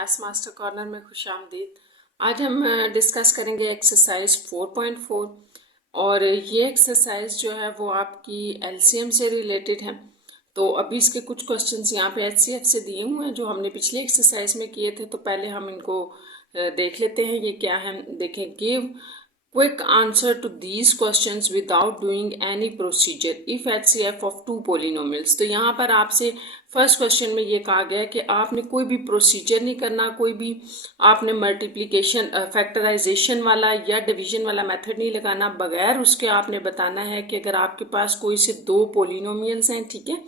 Maths master corner में खुशामदीद। आज हम डिस्कस करेंगे एक्सरसाइज 4.4 और ये एक्सरसाइज जो है वो आपकी एलसीएम से रिलेटेड है। तो अभी इसके कुछ क्वेश्चंस यहाँ पे एचसीएफ से दिए हुए हैं जो हमने पिछली एक्सरसाइज में किए थे। तो पहले हम इनको देख लेते हैं ये क्या है। देखें, give Quick answer to these questions without doing any procedure if HCF of two polynomials। तो यहाँ पर आपसे फर्स्ट क्वेश्चन में ये कहा गया है कि आपने कोई भी प्रोसीजर नहीं करना, कोई भी आपने मल्टीप्लिकेशन फैक्टराइजेशन वाला या डिवीजन वाला मेथड नहीं लगाना। बगैर उसके आपने बताना है कि अगर आपके पास कोई से दो पोलिनोमियल्स हैं, ठीक है,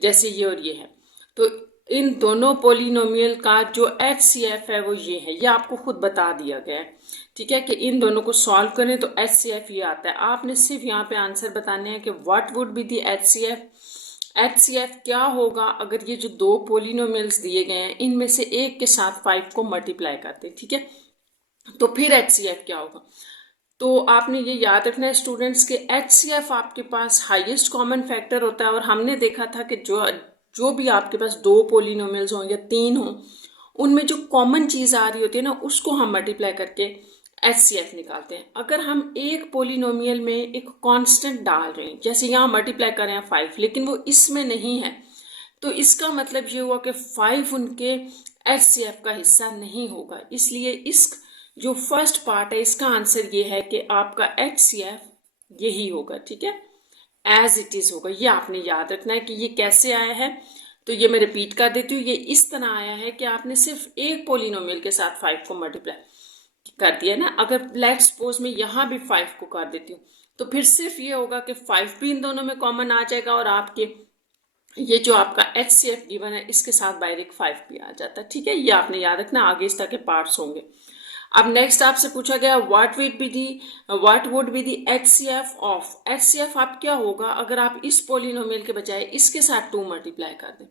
जैसे ये और ये है, तो इन दोनों पोलिनोमियल का जो HCF है वो ये है। ये आपको खुद बता दिया गया है, ठीक है, कि इन दोनों को सॉल्व करें तो HCF ये आता है। आपने सिर्फ यहाँ पे आंसर बताने हैं कि what would be the HCF। HCF क्या होगा अगर ये जो दो पोलिनोमियल्स दिए गए हैं इनमें से एक के साथ 5 को मल्टीप्लाई करते हैं, ठीक है, तो फिर HCF क्या होगा। तो आपने ये याद रखना है स्टूडेंट्स के HCF आपके पास हाईएस्ट कॉमन फैक्टर होता है। और हमने देखा था कि जो भी आपके पास दो पोलिनोमियल्स हों या तीन हों, उनमें जो कॉमन चीज़ आ रही होती है ना, उसको हम मल्टीप्लाई करके HCF निकालते हैं। अगर हम एक पोलिनोमियल में एक कांस्टेंट डाल रहे हैं, जैसे यहाँ मल्टीप्लाई कर रहे हैं 5, लेकिन वो इसमें नहीं है, तो इसका मतलब ये हुआ कि 5 उनके HCF का हिस्सा नहीं होगा। इसलिए इस जो फर्स्ट पार्ट है इसका आंसर ये है कि आपका HCF यही होगा, ठीक है, एज इट इज होगा। ये आपने याद रखना है कि ये कैसे आया है। तो ये मैं रिपीट कर देती हूँ, ये इस तरह आया है कि आपने सिर्फ एक पोलिनोमियल के साथ 5 को मल्टीप्लाई कर दिया ना। अगर लेट्स सपोज मैं यहाँ भी 5 को कर देती हूँ तो फिर सिर्फ ये होगा कि 5 भी इन दोनों में कॉमन आ जाएगा और आपके ये जो आपका HCF गिवन है इसके साथ डायरेक्ट 5 भी आ जाता है, ठीक है। ये आपने याद रखना, आगे इस तरह के पार्ट्स होंगे। अब नेक्स्ट आपसे पूछा गया what would be the HCF of. HCF आप क्या होगा अगर आप इस पोलिनोमियल के बजाय इसके साथ 2 मल्टीप्लाई कर दें,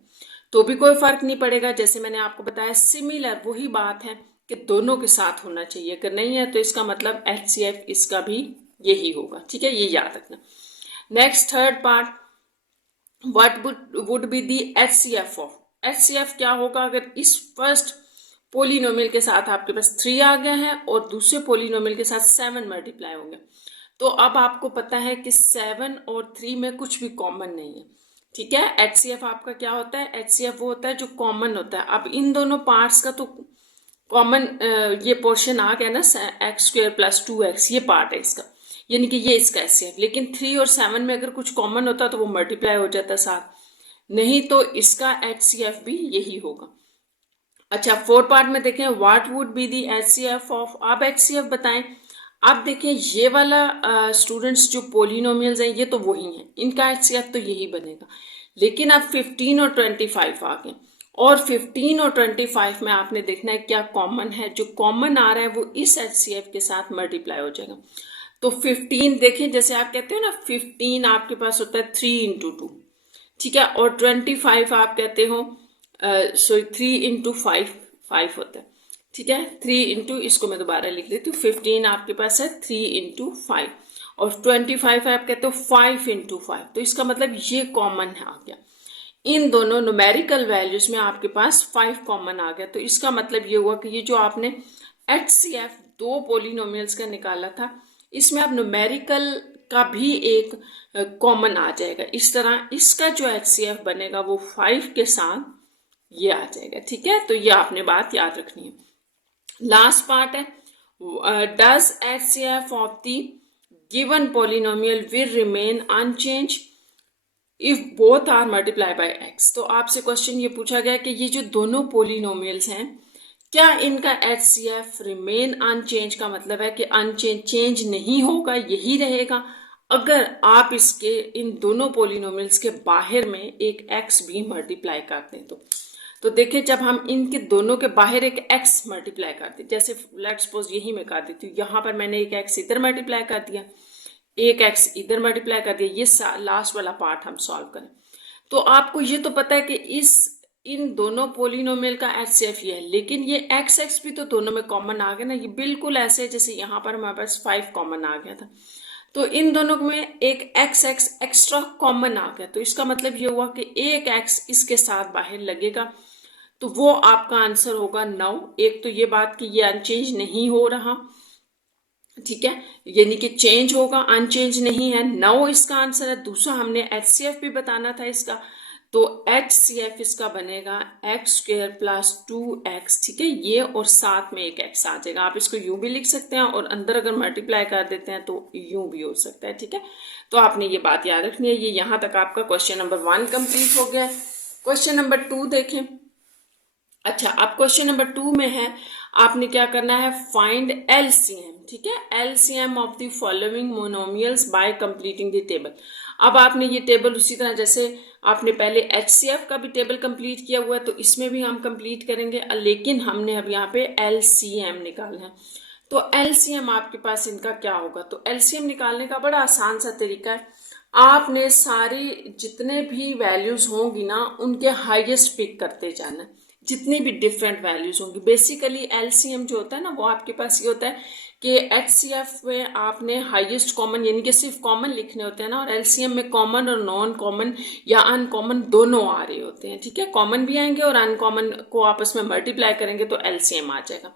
तो भी कोई फर्क नहीं पड़ेगा। जैसे मैंने आपको बताया सिमिलर वही बात है कि दोनों के साथ होना चाहिए। अगर नहीं है तो इसका मतलब HCF इसका भी यही होगा, ठीक है, ये याद रखना। Next third part, what would be the HCF of. HCF क्या होगा अगर इस फर्स्ट पोलिनोमियल के साथ आपके पास 3 आ गया है और दूसरे पोलिनोमियल के साथ 7 मल्टीप्लाई होंगे। तो अब आपको पता है कि 7 और 3 में कुछ भी कॉमन नहीं है, ठीक है। HCF आपका क्या होता है, HCF वो होता है जो कॉमन होता है। अब इन दोनों पार्ट्स का तो कॉमन ये पोर्शन आ गया ना, x² + 2x, ये पार्ट है इसका, यानी कि ये इसका HCF। लेकिन 3 और 7 में अगर कुछ कॉमन होता तो वो मल्टीप्लाई हो जाता साथ, नहीं तो इसका HCF भी यही होगा। अच्छा, फोर्थ पार्ट में देखें what would be the HCF of. आप HCF बताएं। आप देखें ये वाला स्टूडेंट्स जो पोलिनोमियल्स हैं ये तो वही हैं, इनका HCF तो यही बनेगा। लेकिन अब 15 और 25 आ गए और 15 और 25 में आपने देखना है क्या कॉमन है। जो कॉमन आ रहा है वो इस HCF के साथ मल्टीप्लाई हो जाएगा। तो 15 देखें, जैसे आप कहते हो ना 15 आपके पास होता है 3 × 2, ठीक है, और 25 आप कहते हो 3 × 5 होता है, ठीक है। 3 × इसको मैं दोबारा लिख लेती हूँ, 15 आपके पास है 3 × 5 और 25 आप कहते हो 5 × 5। तो इसका मतलब ये कॉमन आ गया। इन दोनों न्यूमेरिकल वैल्यूज में आपके पास 5 कॉमन आ गया। तो इसका मतलब ये हुआ कि ये जो आपने HCF दो पोलिनोमियल्स का निकाला था, इसमें अब न्यूमेरिकल का भी एक कॉमन आ जाएगा। इस तरह इसका जो HCF बनेगा वो 5 के साथ ये आ जाएगा, ठीक है। तो ये आपने बात याद रखनी है। लास्ट पार्ट है, does HCF of the given polynomial will remain unchange if both are multiply by x। तो आपसे क्वेश्चन ये पूछा गया कि ये जो दोनों पोलिनोमियल्स हैं क्या इनका HCF रिमेन अनचेंज का मतलब है कि अनचेंज चेंज नहीं होगा, यही रहेगा अगर आप इसके इन दोनों पोलिनोमियल्स के बाहर में एक x भी मल्टीप्लाई करते हैं। तो देखिए, जब हम इनके दोनों के बाहर एक x मल्टीप्लाई करते, जैसे लेट्स सपोज यही मैं कर देती हूँ, यहाँ पर मैंने एक x इधर मल्टीप्लाई कर दिया, एक x इधर मल्टीप्लाई कर दिया, ये लास्ट वाला पार्ट हम सॉल्व करें तो आपको ये तो पता है कि इन दोनों पोलिनोमियल का HCF ये है। लेकिन ये x भी तो दोनों में कॉमन आ गया ना, ये बिल्कुल ऐसे जैसे यहाँ पर हमारे पास 5 कॉमन आ गया था, तो इन दोनों में एक x एक्स्ट्रा कॉमन आ गया। तो इसका मतलब ये हुआ कि एक x इसके साथ बाहर लगेगा। तो वो आपका आंसर होगा 9। एक तो ये बात कि ये अनचेंज नहीं हो रहा, ठीक है, यानी कि चेंज होगा, अनचेंज नहीं है, 9 इसका आंसर है। दूसरा हमने HCF भी बताना था इसका, तो HCF इसका बनेगा x² प्लस 2x, ठीक है, ये और साथ में एक x आ जाएगा। आप इसको यूं भी लिख सकते हैं और अंदर अगर मल्टीप्लाई कर देते हैं तो यूं भी हो सकता है, ठीक है। तो आपने ये बात याद रखनी है। ये यहाँ तक आपका क्वेश्चन नंबर 1 कंप्लीट हो गया है। क्वेश्चन नंबर 2 देखें। अच्छा, अब क्वेश्चन नंबर 2 में है, आपने क्या करना है, फाइंड LCM, ठीक है, LCM of the following monomials bye completing the table. अब आपने ये टेबल उसी तरह जैसे आपने पहले HCF का भी टेबल कंप्लीट किया हुआ है, तो इसमें भी हम कंप्लीट करेंगे, लेकिन हमने अब यहाँ पे LCM निकालना है। तो LCM आपके पास इनका क्या होगा, तो LCM निकालने का बड़ा आसान सा तरीका है। आपने सारी जितने भी वैल्यूज होंगी ना, उनके हाईएस्ट पिक करते जाना है, जितनी भी डिफरेंट वैल्यूज होंगी। बेसिकली LCM जो होता है ना, वो आपके पास ये होता है कि HCF में आपने हाईएस्ट कॉमन यानी कि सिर्फ कॉमन लिखने होते हैं ना, और LCM में कॉमन और नॉन कॉमन या अनकॉमन दोनों आ रहे होते हैं, ठीक है। कॉमन भी आएंगे और अनकॉमन को आपस में मल्टीप्लाई करेंगे तो LCM आ जाएगा।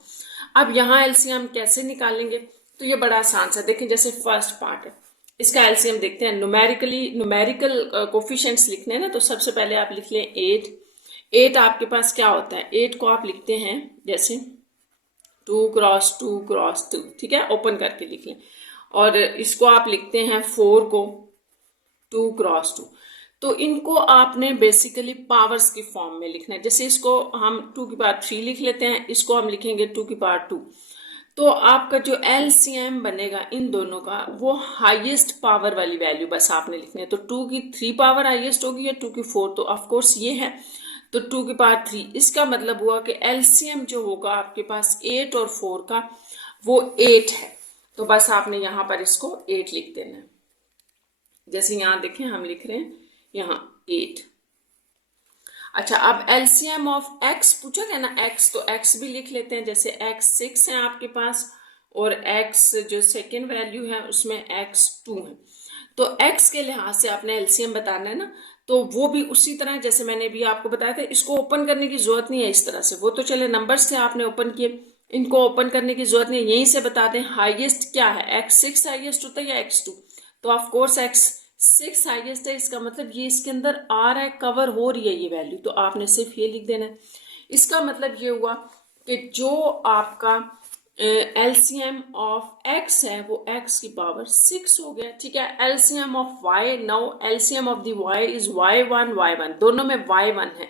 अब यहाँ LCM कैसे निकालेंगे, तो ये बड़ा आसान सा देखें। जैसे फर्स्ट पार्ट है, इसका LCM देखते हैं। न्यूमेरिकल कोफिशिएंट्स लिखने हैं ना, तो सबसे पहले आप लिख लें 8। 8 आपके पास क्या होता है, 8 को आप लिखते हैं जैसे 2 क्रॉस 2 क्रॉस 2, ठीक है, ओपन करके लिख लें। और इसको आप लिखते हैं 4 को 2 क्रॉस 2। तो इनको आपने बेसिकली पावर्स की फॉर्म में लिखना है। जैसे इसको हम 2 की पावर 3 लिख लेते हैं, इसको हम लिखेंगे 2 की पावर 2। तो आपका जो LCM बनेगा इन दोनों का, वो हाईएस्ट पावर वाली वैल्यू बस आपने लिखनी है। तो 2 की 3 पावर हाईएस्ट होगी या 2 की 4, तो ऑफकोर्स ये है, तो 2 की पावर 3। इसका मतलब हुआ कि LCM जो होगा आपके पास 8 और 4 का, वो 8 है। तो बस आपने यहाँ पर इसको 8 लिख देना है। जैसे यहाँ देखें हम लिख रहे हैं यहाँ 8। अच्छा, अब LCM ऑफ x पूछा गया ना, x, तो x भी लिख लेते हैं। जैसे x 6 है आपके पास और x जो सेकेंड वैल्यू है उसमें x 2 है। तो x के लिहाज से आपने LCM बताना है ना, तो वो भी उसी तरह जैसे मैंने भी आपको बताया था। इसको ओपन करने की जरूरत नहीं है इस तरह से, वो तो चले नंबर्स थे आपने ओपन किए, इनको ओपन करने की जरूरत नहीं है। यहीं से बता दें हाईएस्ट क्या है, x 6 हाईएस्ट होता है या x 2, तो ऑफकोर्स x 6 हाईएस्ट है। इसका मतलब ये इसके अंदर आ रहा है, कवर हो रही है ये वैल्यू, तो आपने सिर्फ ये लिख देना है। इसका मतलब ये हुआ कि जो आपका LCM ऑफ x है वो x की पावर 6 हो गया, ठीक है। LCM of y, now LCM of the y is y1 y1, दोनों में y1 है,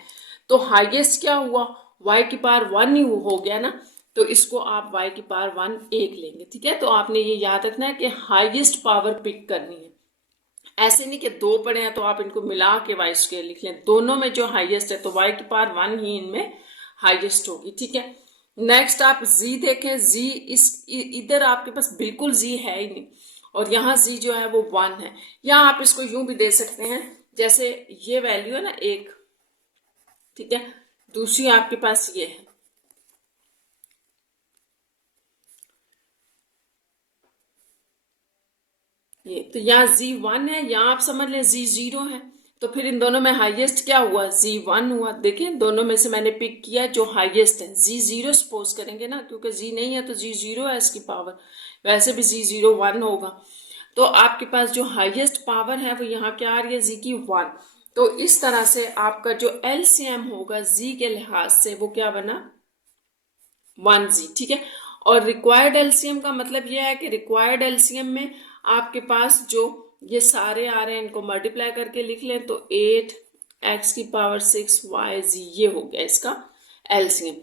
तो हाईएस्ट क्या हुआ, y की पावर 1 ही हो गया ना, तो इसको आप y की पावर 1 1 लेंगे, ठीक है। तो आपने ये याद रखना है कि हाईएस्ट पावर पिक करनी है। ऐसे नहीं कि दो पड़े हैं तो आप इनको मिला के y² लिख लें, दोनों में जो हाईएस्ट है तो y की पावर 1 ही इनमें हाईएस्ट होगी, ठीक है। नेक्स्ट आप z देखें। z इस इधर आपके पास बिल्कुल z है ही नहीं, और यहाँ z जो है वो 1 है। या आप इसको यूं भी दे सकते हैं, जैसे ये वैल्यू है ना 1, ठीक है, दूसरी आपके पास ये है, ये तो यहाँ z1 है, यहाँ आप समझ लें z0 है। तो फिर इन दोनों में हाईएस्ट क्या हुआ, z1 हुआ। देखें दोनों में से मैंने पिक किया जो हाईएस्ट है, z0 सपोज करेंगे ना, क्योंकि z नहीं है तो z0 है इसकी पावर, वैसे भी z0 1 होगा। तो आपके पास जो हाईएस्ट पावर है वो यहाँ क्या आ रही है, z की 1। तो इस तरह से आपका जो LCM होगा z के लिहाज से वो क्या बना, 1z, ठीक है। और रिक्वायर्ड LCM का मतलब यह है कि रिक्वायर्ड LCM में आपके पास जो ये सारे आ रहे हैं इनको मल्टीप्लाई करके लिख लें, तो 8 x की पावर 6 yz, ये हो गया इसका LCM।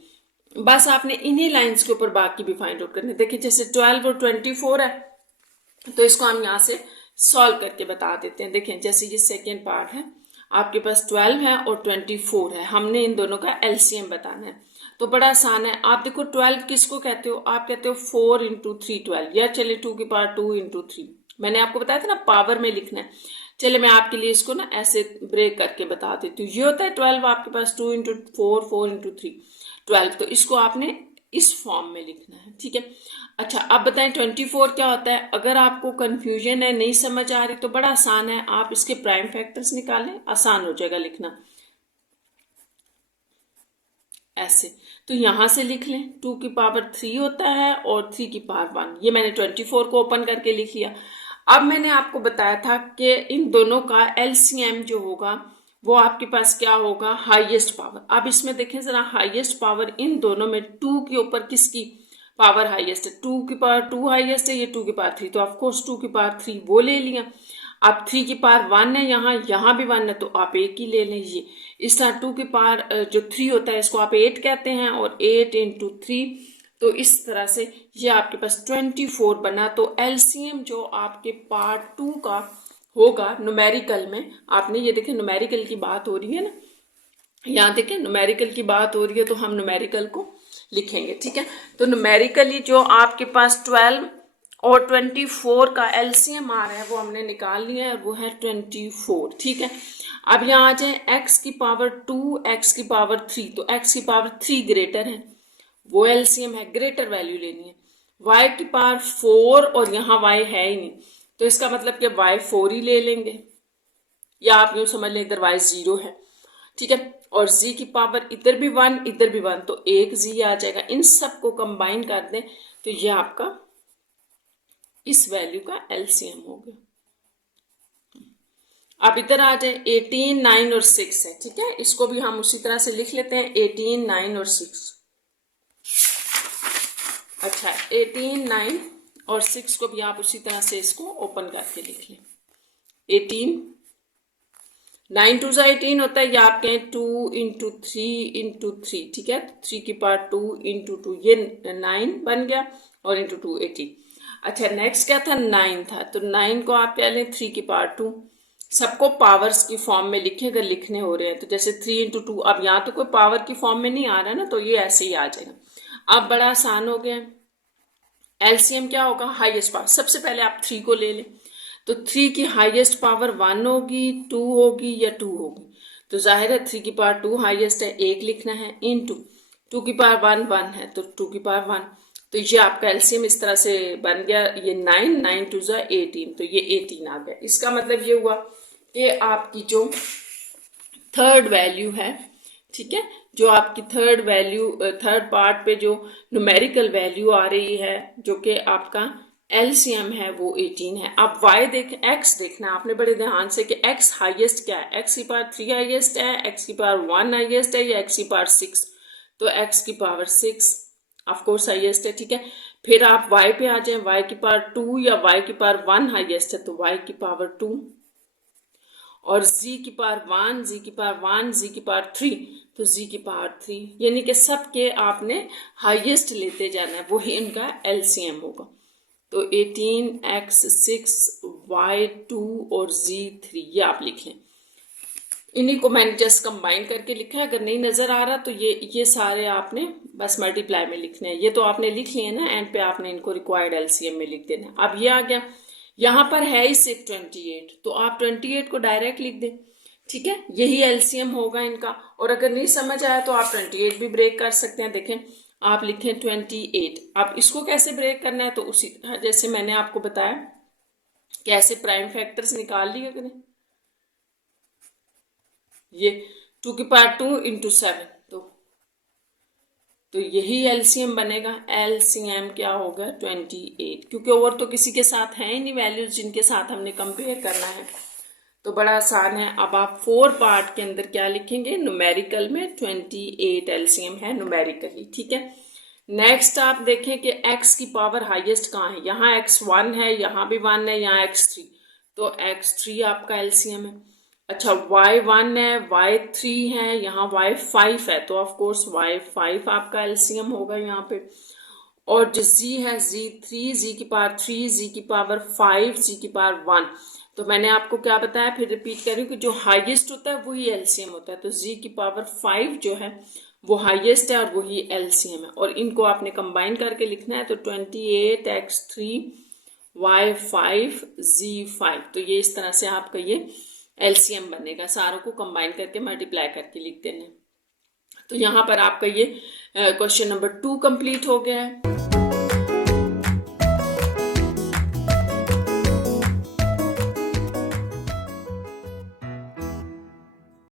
बस आपने इन्हीं लाइंस के ऊपर बाकी भी फाइंड आउट करने। देखिए जैसे 12 और 24 है, तो इसको हम यहाँ से सॉल्व करके बता देते हैं। देखें जैसे ये सेकेंड पार्ट है, आपके पास 12 है और 24 है, हमने इन दोनों का LCM बताना है। तो बड़ा आसान है। आप देखो 12 किसको कहते हो, आप कहते हो 4 इंटू 3 12, या चले 2 की पावर 2 इंटू 3, मैंने आपको बताया था ना पावर में लिखना है। चले मैं आपके लिए इसको ना ऐसे ब्रेक करके बता देती हूँ। ये होता है 12 आपके पास 2 इंटू 4 4 इंटू 3 12, तो इसको आपने इस फॉर्म में लिखना है, ठीक है। अच्छा अब बताएं 24 क्या होता है। अगर आपको कंफ्यूजन है, नहीं समझ आ रही, तो बड़ा आसान है, आप इसके प्राइम फैक्टर्स निकालें, आसान हो जाएगा लिखना। ऐसे। तो यहाँ से लिख लें 2 की पावर 3 होता है और 3 की पावर 1। ये मैंने 24 को ओपन करके लिख लिया। अब मैंने आपको बताया था कि इन दोनों का एलसीएम जो होगा वो आपके पास क्या होगा, हाईएस्ट पावर। अब इसमें देखें जरा, हाईएस्ट पावर इन दोनों में 2 के ऊपर किसकी पावर हाईएस्ट है? 2 की पावर 2 हाईएस्ट है, ये 2 की पावर 3, तो ऑफकोर्स 2 की पावर 3 वो ले लिया। अब 3 की पावर 1 है, यहाँ भी 1 है, तो आप 1 ही ले लें। ये इस तरह 2 की पावर जो 3 होता है इसको आप 8 कहते हैं, और 8 इंटू 3, तो इस तरह से ये आपके पास 24 बना। तो एलसीएम जो आपके पार्ट 2 का होगा न्यूमेरिकल में, आपने ये देखें न्यूमेरिकल की बात हो रही है ना, यहाँ देखें न्यूमेरिकल की बात हो रही है, तो हम न्यूमेरिकल को लिखेंगे, ठीक है। तो न्यूमेरिकली जो आपके पास 12 और 24 का एलसीएम आ रहा है वो हमने निकाल लिया है, वो है 24, ठीक है। अब यहाँ आ जाए x की पावर 2, x की पावर 3, तो x की पावर 3 ग्रेटर है, वो एलसीएम है, ग्रेटर वैल्यू लेनी है। y की पावर 4 और यहाँ y है ही नहीं, तो इसका मतलब कि y 4 ही ले लेंगे, या आप यूं समझ लें इधर y 0 है, ठीक है। और z की पावर इधर भी 1 इधर भी 1, तो एक z आ जाएगा। इन सब को कंबाइन कर दें तो ये आपका इस वैल्यू का एलसीएम हो गया। अब इधर आ जाए 18, 9 और 6 है, ठीक है। इसको भी हम उसी तरह से लिख लेते हैं 18, 9 और 6। अच्छा, 18, 9 और 6 को भी आप उसी तरह से इसको ओपन करके लिख लें। 18, 9 2 सा 18 होता है, या आप कहें 2 इंटू 3 इंटू 3, ठीक है। 3 की पावर 2 इंटू 2, ये 9 बन गया, और इंटू 2 18। अच्छा, नेक्स्ट क्या था, 9 था, तो 9 को आप क्या लें, 3 की पावर 2। सबको पावर्स की फॉर्म में लिखें अगर लिखने हो रहे हैं, तो जैसे 3 इंटू 2, अब यहाँ तो कोई पावर की फॉर्म में नहीं आ रहा ना, तो ये ऐसे ही आ जाएगा। अब बड़ा आसान हो गया। एलसीएम क्या होगा, हाईएस्ट पावर। सबसे पहले आप 3 को ले लें, तो 3 की हाईएस्ट पावर 1 होगी, 2 होगी या 2 होगी, तो जाहिर है 3 की पावर 2 हाईएस्ट है, 1 लिखना है, इनटू 2 की पावर 1 1 है, तो 2 की पावर 1। तो ये आपका एलसीएम इस तरह से बन गया, ये 9 9 2 सा 18, तो ये 18 आ गया। इसका मतलब ये हुआ कि आपकी जो थर्ड वैल्यू है, ठीक है, जो आपकी थर्ड वैल्यू, थर्ड पार्ट पे जो न्यूमेरिकल वैल्यू आ रही है जो कि आपका एलसीएम है, वो 18 है। अब y देख, x देखना है आपने बड़े ध्यान से कि x हाईएस्ट क्या है, x की पावर 3 हाईएस्ट है, x की पावर 1 हाईएस्ट है, या x की पावर 6, तो x की पावर 6 ऑफ कोर्स हाईएस्ट है, ठीक है। फिर आप y पे आ जाएं, y की पावर 2 या y की पावर 1 हाईएस्ट है, तो y की पावर 2, और z की पावर 1, z की पावर 1, z की पावर 3, तो z की पावर 3, यानी कि सबके आपने हाईएस्ट लेते जाना है, वही इनका एलसीएम होगा। तो 18, x 6, y 2 और z 3, ये आप लिख लें। इन्हीं को मैंने जस्ट कंबाइन करके लिखा है, अगर नहीं नजर आ रहा तो ये सारे आपने बस मल्टीप्लाई में लिखने हैं। ये तो आपने लिख लिए ना, एंड पे आपने इनको रिक्वायर्ड एलसीएम में लिख देना। अब ये आ गया, यहाँ पर है ही सिर्फ 28, तो आप 28 को डायरेक्ट लिख दें, ठीक है, यही एलसीएम होगा इनका। और अगर नहीं समझ आया तो आप 28 भी ब्रेक कर सकते हैं। देखें, आप लिखें 28। अब इसको कैसे ब्रेक करना है, तो उसी जैसे मैंने आपको बताया कैसे प्राइम फैक्टर्स निकाल लिया करें। ये 2 की पावर 2 इंटू 7, तो यही एलसीएम बनेगा। एलसीएम क्या होगा, 28, क्योंकि और तो किसी के साथ है ही नहीं वैल्यूज जिनके साथ हमने कंपेयर करना है, तो बड़ा आसान है। अब आप 4 पार्ट के अंदर क्या लिखेंगे, न्यूमेरिकल में 28 एलसीएम है न्यूमेरिकली, ठीक है। नेक्स्ट आप देखें कि x की पावर हाईएस्ट कहाँ है, यहाँ x1 है, यहाँ भी 1 है, यहाँ x3, तो x3 आपका एलसीएम है। अच्छा, y1 है, y3 है, यहाँ y5 है, तो ऑफ कोर्स y5 आपका एलसीएम होगा यहाँ पे। और जो z है, z3, z की पावर 3, z की पावर 5, z की पावर 1, तो मैंने आपको क्या बताया, फिर रिपीट कर रही हूँ कि जो हाईएस्ट होता है वही एलसीएम होता है, तो z की पावर 5 जो है वो हाईएस्ट है और वही एलसीएम है, और इनको आपने कंबाइन करके लिखना है, तो 28 x3 y5 z5, तो ये इस तरह से आपका ये एलसीएम बनेगा। सारों को कंबाइन करके मल्टीप्लाई करके लिख देना। तो यहाँ पर आपका ये क्वेश्चन नंबर 2 कंप्लीट हो गया है।